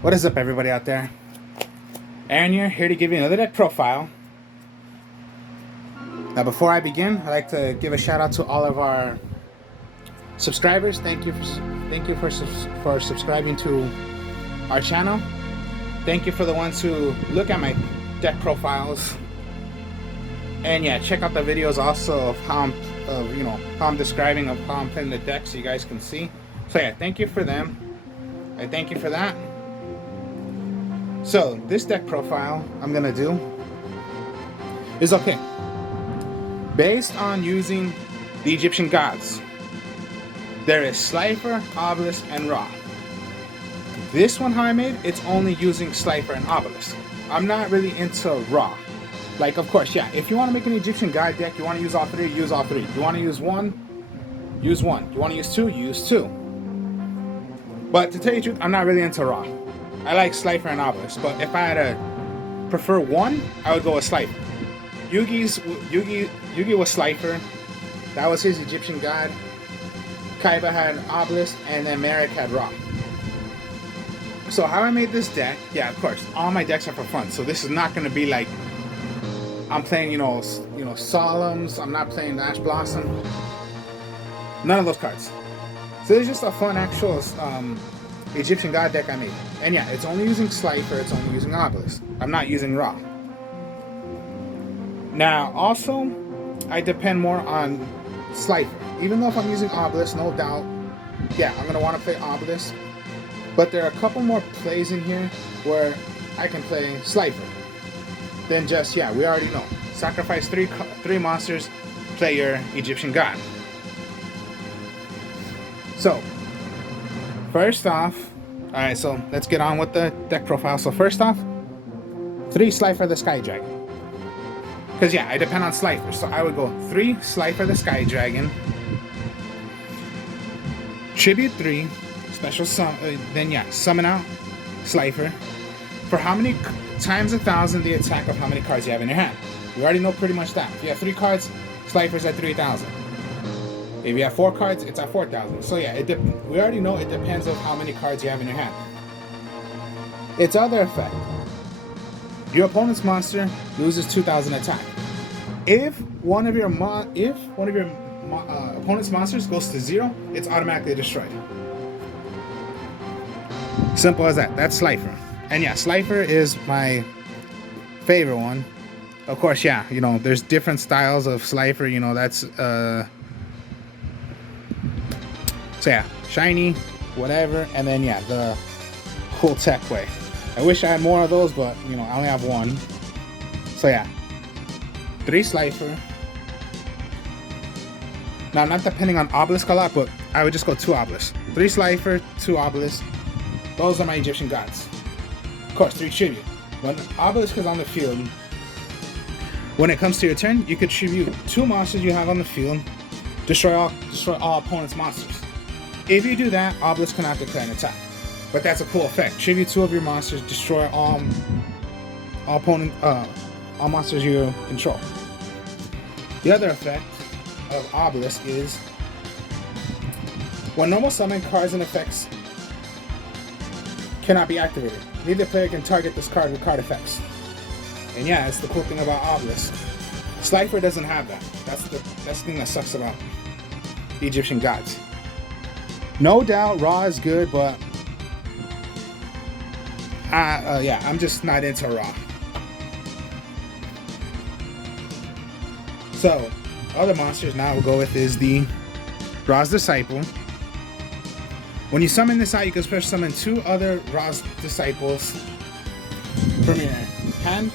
What is up, everybody out there? Aaron here to give you another deck profile. Now, before I begin, I'd like to give a shout out to all of our subscribers. Thank you for subscribing to our channel. Thank you for the ones who look at my deck profiles, and yeah, check out the videos also of how I'm describing of how I'm playing the deck, so you guys can see. So yeah, thank you for them. I thank you for that. So this deck profile I'm gonna do is based on using the Egyptian gods. There is Slifer, Obelisk, and Ra. This one, how I made, it's only using Slifer and Obelisk. I'm not really into Ra. Like, of course, yeah, if you want to make an Egyptian god deck, you want to use all three, use all three. You want to use one, use one. You want to use two, use two. But to tell you the truth, I'm not really into Ra. I like Slifer and Obelisk, but if I had to prefer one, I would go with Slifer. Yugi was Slifer. That was his Egyptian god. Kaiba had Obelisk, and then Merrick had Ra. So how I made this deck, yeah, of course, all my decks are for fun. So this is not going to be like I'm playing, Solemns. I'm not playing Ash Blossom. None of those cards. So it's just a fun actual Egyptian god deck I made. And yeah, it's only using Slifer, it's only using Obelisk. I'm not using Ra. Now, also, I depend more on Slifer. Even though if I'm using Obelisk, no doubt, yeah, I'm going to want to play Obelisk. But there are a couple more plays in here where I can play Slifer. Then just, yeah, we already know. Sacrifice three monsters, play your Egyptian god. So, first off, alright, so let's get on with the deck profile. So first off, 3 Slifer the Sky Dragon. Because yeah, I depend on Slifer. So I would go 3 Slifer the Sky Dragon. Tribute 3. Special then yeah, summon out Slifer. For how many times 1,000 the attack of how many cards you have in your hand. We already know pretty much that. If you have 3 cards, Slifer's at 3,000. If you have 4 cards, it's at 4,000. So yeah, we already know it depends on how many cards you have in your hand. Its other effect: your opponent's monster loses 2,000 attack. If one of your opponent's monsters goes to 0, it's automatically destroyed. Simple as that. That's Slifer. And yeah, Slifer is my favorite one. Of course, yeah, there's different styles of Slifer. That's so yeah, shiny, whatever, and then yeah, the cool tech way. I wish I had more of those, but I only have one. So yeah, 3 Slifer. Now, I'm not depending on Obelisk a lot, but I would just go 2 Obelisk. 3 Slifer, 2 Obelisk. Those are my Egyptian gods. Of course, 3 tribute. When Obelisk is on the field, when it comes to your turn, you could tribute 2 monsters you have on the field, destroy all opponent's monsters. If you do that, Obelisk cannot declare an attack. But that's a cool effect. Tribute 2 of your monsters, destroy all monsters you control. The other effect of Obelisk is when normal summon cards and effects cannot be activated. Neither player can target this card with card effects. And yeah, that's the cool thing about Obelisk. Slifer doesn't have that. That's the thing that sucks about the Egyptian gods. No doubt Ra is good, but yeah, I'm just not into Ra. So, other monsters now we'll go with is the Ra's Disciple. When you summon this out, you can special summon 2 other Ra's Disciples from your hand.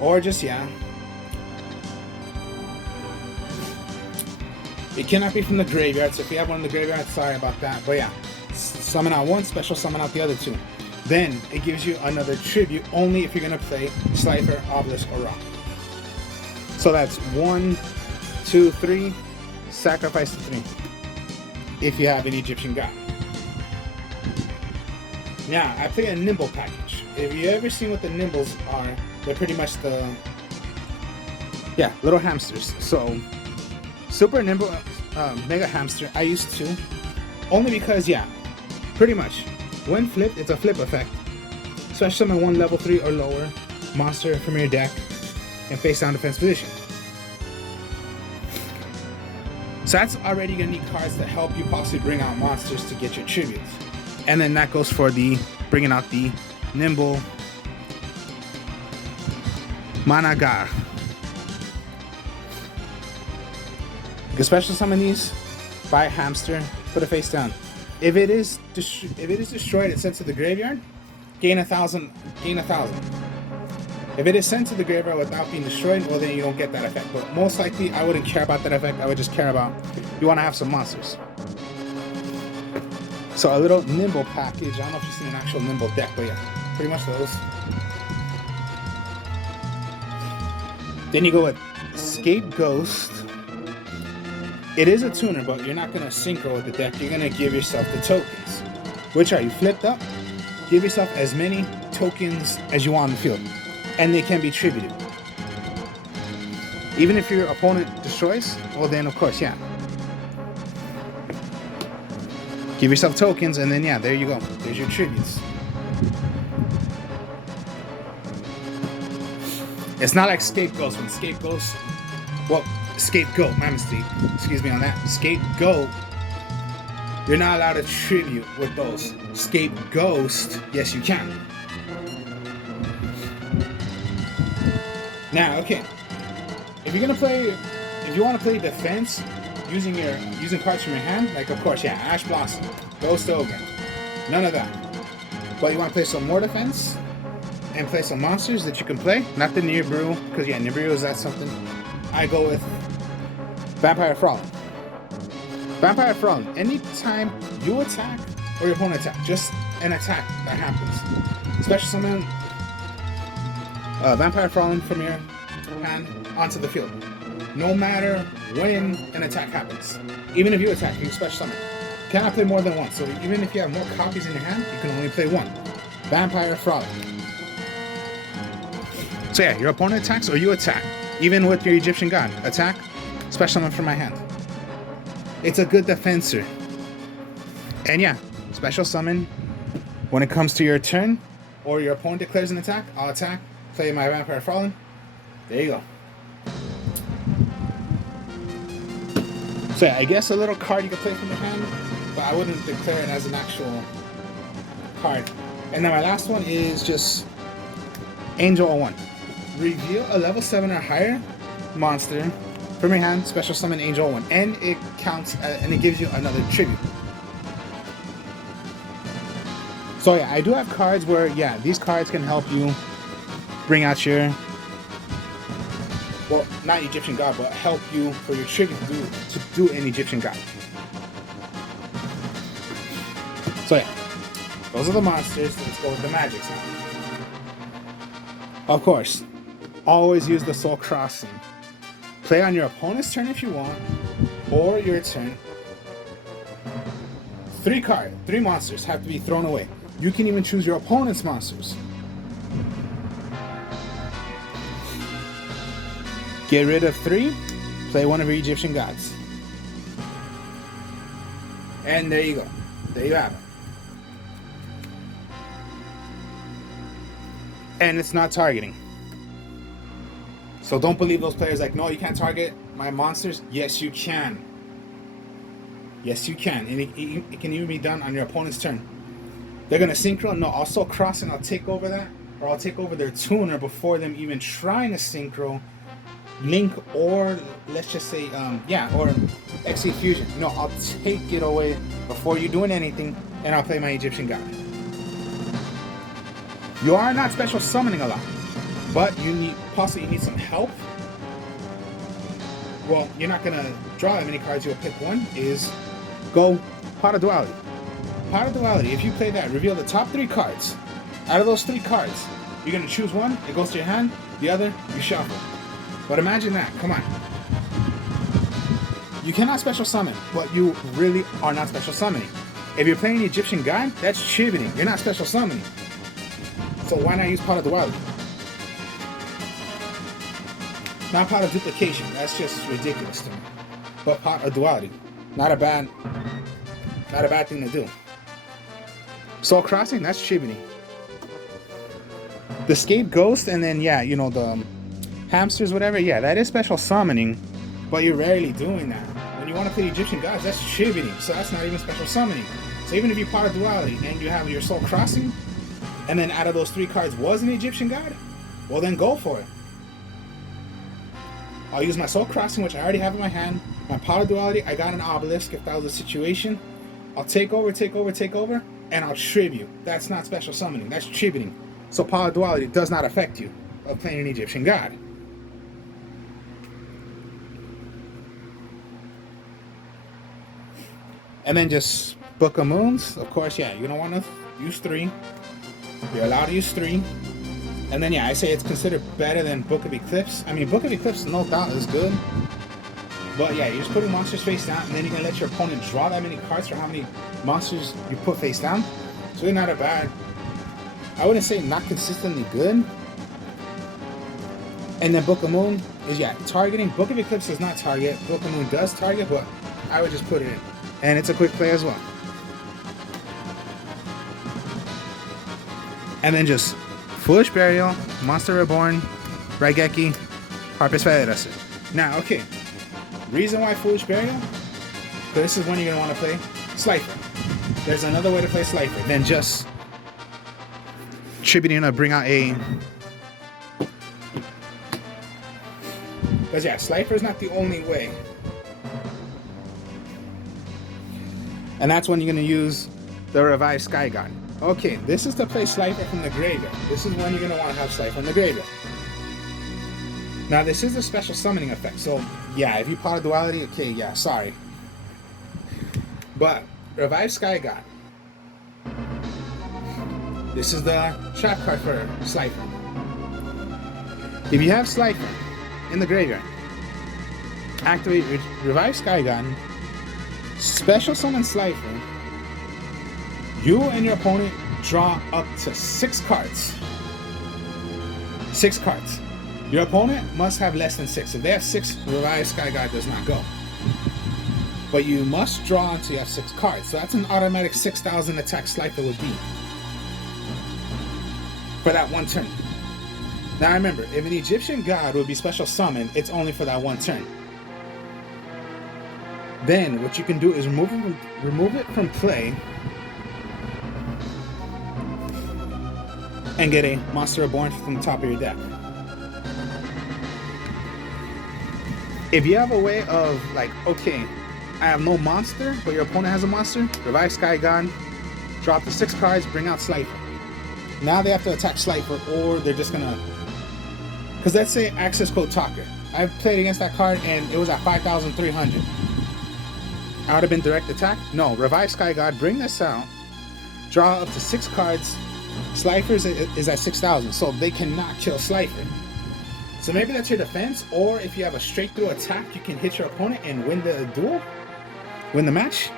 Or just, yeah. It cannot be from the graveyard, so if you have one in the graveyard, sorry about that. But yeah, summon out 1, special summon out the other 2. Then it gives you another tribute only if you're going to play Slifer, Obelisk, or Ra. So that's 1, 2, 3, sacrifice the 3. If you have an Egyptian god. Now, I play a Nimble package. If you ever seen what the Nimbles are, they're pretty much the, yeah, little hamsters. So Super Nimble Mega Hamster, I used to. Only because, yeah, pretty much. When flipped, it's a flip effect. Special summon one level 3 or lower monster from your deck in face down defense position. So that's already going to need cards to help you possibly bring out monsters to get your tributes. And then that goes for the bringing out the Nimble Managar. You can special summon these by Hamster, put a face down. If it is destroyed, it's sent to the graveyard, gain 1,000, gain 1,000. If it is sent to the graveyard without being destroyed, well then you don't get that effect. But most likely, I wouldn't care about that effect. I would just care about you want to have some monsters. So a little Nimble package. I don't know if you've seen an actual Nimble deck, but yeah, pretty much those. Then you go with Scapegoat. It is a tuner, but you're not going to synchro with the deck. You're going to give yourself the tokens. Which are you flipped up? Give yourself as many tokens as you want on the field. And they can be tributed. Even if your opponent destroys, well then of course, yeah. Give yourself tokens and then yeah, there you go. There's your tributes. It's not like Scapegoats. When Scapegoats, well, Scapegoat, my mistake. Excuse me on that. Scapegoat, you're not allowed to tribute with those. Scapegoat, yes you can. Now, okay, if you want to play defense using cards from your hand, like of course, yeah, Ash Blossom, Ghost Ogre, none of that. But you want to play some more defense and play some monsters that you can play, not the Nibiru, because yeah, Nibiru is that something. I go with Vampire Frolic. Vampire Frolic. Anytime you attack or your opponent attack, just an attack that happens. Special summon Vampire Frolic from your hand onto the field. No matter when an attack happens. Even if you attack, you can special summon. You cannot play more than one. So even if you have more copies in your hand, you can only play one. Vampire Frolic. So yeah, your opponent attacks or you attack. Even with your Egyptian God. Attack, special summon from my hand. It's a good defensor. And yeah, special summon when it comes to your turn or your opponent declares an attack, I'll attack. Play my Vampire Fallen. There you go. So yeah, I guess a little card you can play from your hand, but I wouldn't declare it as an actual card. And then my last one is just Angel 01. Reveal a level 7 or higher monster from your hand, special summon Angel 01, and it counts and it gives you another tribute. So yeah, I do have cards where yeah, these cards can help you bring out your, well, not Egyptian God, but help you for your tribute to do an Egyptian God. So yeah, those are the monsters. Let's go with the magics now. Of course, always use the Soul Crossing. Play on your opponent's turn if you want, or your turn. 3 monsters have to be thrown away. You can even choose your opponent's monsters. Get rid of 3, play one of your Egyptian gods. And there you go. There you have it. And it's not targeting. So don't believe those players like, no, you can't target my monsters. Yes, you can. Yes, you can. And it can even be done on your opponent's turn. They're going to synchro. No, I'll Soul Crossing. I'll take over that. Or I'll take over their tuner before them even trying to synchro. Link or let's just say or XE Fusion. No, I'll take it away before you doing anything, and I'll play my Egyptian God. You are not special summoning a lot, but you need some help. Well, you're not gonna draw that many cards. You'll pick one. Is go Pot of Duality. Pot of Duality. If you play that, reveal the top 3 cards. Out of those 3 cards, you're gonna choose one. It goes to your hand. The other you shuffle. But imagine that, come on. You cannot special summon, but you really are not special summoning. If you're playing the Egyptian God, that's tributing. You're not special summoning. So why not use Pot of Duality? Not Pot of Duplication. That's just ridiculous to me. but pot or duality. Not a bad thing to do. Soul Crossing, that's Chibini. The Skate Ghost, and then yeah, you know, the hamsters, whatever, yeah, that is special summoning, but you're rarely doing that. When you want to play Egyptian gods, that's Chibini, so that's not even special summoning. So even if you pot a duality and you have your Soul Crossing, and then out of those 3 cards was an Egyptian god, well then go for it. I'll use my Soul Crossing, which I already have in my hand. My pot of duality, I got an obelisk if that was the situation. I'll take over, and I'll tribute. That's not special summoning, that's tributing. So pot of duality does not affect you of playing an Egyptian god. And then just Book of Moons, of course, yeah, you don't want to use 3. You're allowed to use 3. And then yeah, I say it's considered better than Book of Eclipse. I mean, Book of Eclipse, no doubt, is good. But yeah, you're just putting monsters face down, and then you're going to let your opponent draw that many cards for how many monsters you put face down. So it's not a bad, I wouldn't say not consistently good. And then Book of Moon is, yeah, targeting. Book of Eclipse does not target. Book of Moon does target, but I would just put it in. And it's a quick play as well. And then just Foolish Burial, Monster Reborn, Raigeki, Harpist Valeracer. Now, okay, reason why Foolish Burial? Because this is when you're going to want to play Slifer. There's another way to play Slifer than just tributing to bring out a... Because yeah, Slifer is not the only way. And that's when you're going to use the Revived Sky God. Okay, this is to play Slifer from the graveyard. This is when you're going to want to have Slifer in the graveyard. Now, this is a special summoning effect. So, yeah, if you pot a duality, okay, yeah, sorry. But, Revived Sky God. This is the trap card for Slifer. If you have Slifer in the graveyard, activate Revived Sky God, special summon Slifer. You and your opponent draw up to 6 cards. 6 cards. Your opponent must have less than 6. If they have 6, Revived Sky God does not go. But you must draw until you have 6 cards. So that's an automatic 6,000 attack Slifer would be. For that one turn. Now remember, if an Egyptian god would be special summoned, it's only for that one turn. Then what you can do is remove it from play and get a Monster Reborn from the top of your deck. If you have a way of like, okay, I have no monster, but your opponent has a monster, Revive Sky God, drop the 6 cards, bring out Slifer. Now they have to attack Slifer, or they're just gonna, because let's say Access Code Talker. I've played against that card and it was at 5,300. I would have been direct attack. No, Revive Sky God, bring this out, draw up to 6 cards. Slifer is at 6,000, so they cannot kill Slifer. So maybe that's your defense, or if you have a straight through attack, you can hit your opponent and win the duel, win the match.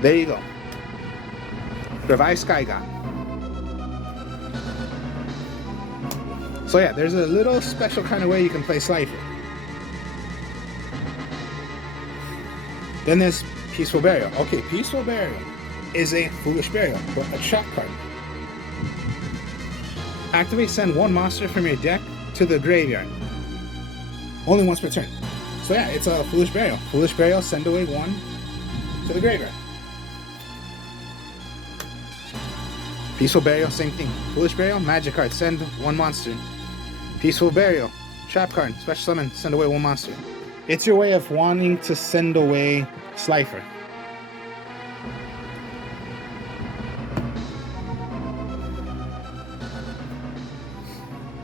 There you go. Revive Sky God. So yeah, there's a little special kind of way you can play Slifer. Then there's Peaceful Burial. Okay, Peaceful Burial is a Foolish Burial, but a trap card. Activate, send 1 monster from your deck to the graveyard. Only once per turn. So yeah, it's a Foolish Burial. Foolish Burial, send away 1 to the graveyard. Peaceful Burial, same thing. Foolish Burial, magic card, send 1 monster. Peaceful Burial, trap card, special summon, send away 1 monster. It's your way of wanting to send away Slifer.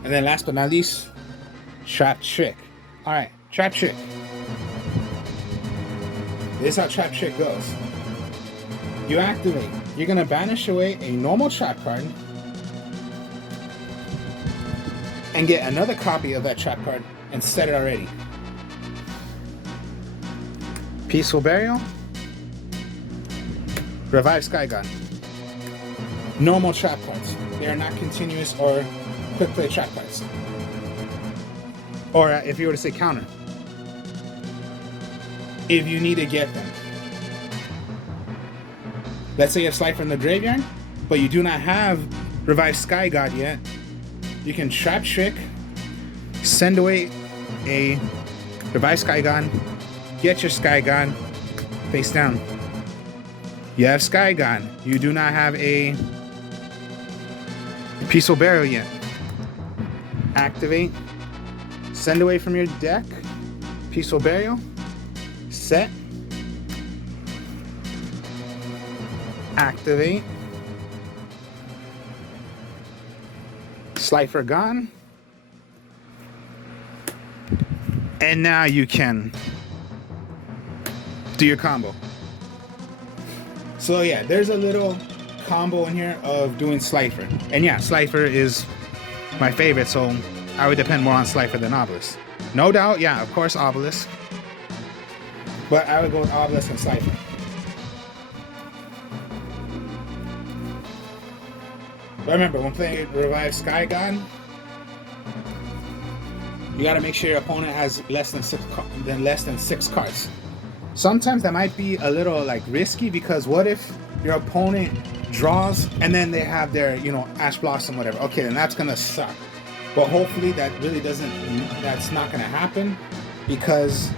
And then last but not least, Trap Trick. Alright, Trap Trick. This is how Trap Trick goes. You activate. You're going to banish away a normal trap card and get another copy of that trap card and set it already. Peaceful Burial. Revive Sky God. Normal trap cards. They are not continuous or quick play trap cards. Or if you were to say counter. if you need to get them. Let's say you have Slifer in the graveyard, but you do not have Revive Sky God yet. You can Trap Trick, send away a Revive Sky God, get your Sky God face down. You have Sky God. You do not have a Peaceful Burial yet. Activate, send away from your deck, Peaceful Burial, set, activate, Slifer gone, and now you can do your combo. So yeah, there's a little combo in here of doing Slifer, and yeah, Slifer is my favorite, so I would depend more on Slifer than Obelisk. No doubt, yeah, of course Obelisk, but I would go with Obelisk and Slifer. But remember, when playing Revive Sky God, you gotta make sure your opponent has less than six cards. Sometimes that might be a little like risky, because what if your opponent draws and then they have their, you know, Ash Blossom, whatever. Okay, then that's gonna suck. But hopefully that really that's not gonna happen, because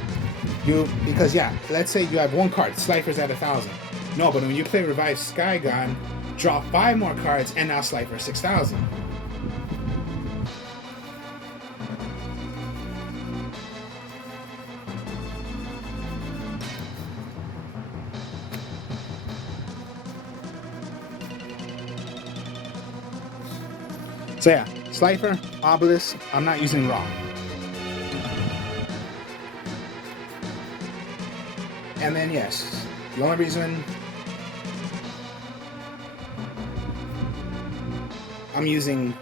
yeah, let's say you have one card, Slifer's at 1,000. No, but when you play Revive Sky God, draw 5 more cards, and now Slifer 6,000. So yeah, Slifer, Obelisk, I'm not using Raw. And then yes, the only reason I'm using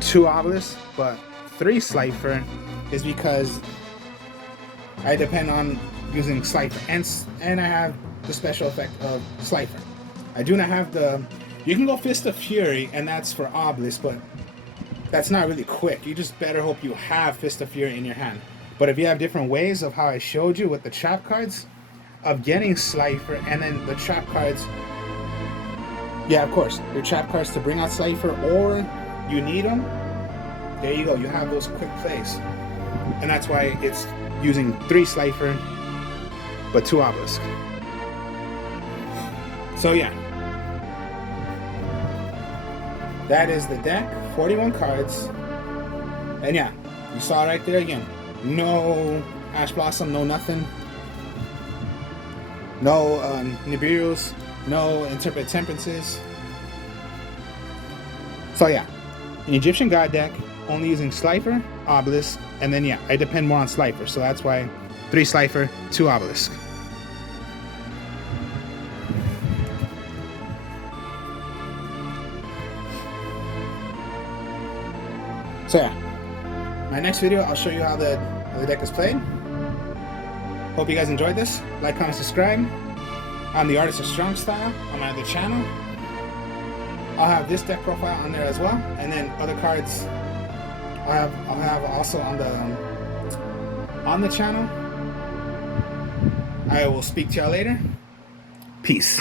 2 Obelisks but 3 Slifer is because I depend on using Slifer, and I have the special effect of Slifer. I do not have the... You can go Fist of Fury, and that's for Obelisk, but that's not really quick. You just better hope you have Fist of Fury in your hand. But if you have different ways of how I showed you with the trap cards, of getting Slifer, and then the trap cards... Yeah, of course, your trap cards to bring out Slifer, or you need them. There you go, you have those quick plays. And that's why it's using 3 Slifer, but 2 Obelisk. So yeah. That is the deck, 41 cards. And yeah, you saw right there again. No Ash Blossom, no nothing. No Nibiru's, no Interpret Temperances. So yeah, an Egyptian God deck, only using Slifer, Obelisk, and then yeah, I depend more on Slifer, so that's why 3 Slifer, 2 Obelisk. So yeah, my next video I'll show you how the deck is played. Hope you guys enjoyed this. Like, comment, subscribe. I'm the Artist of Strong Style on my other channel. I'll have this deck profile on there as well, and then other cards I'll have also on the channel. I will speak to y'all later. Peace.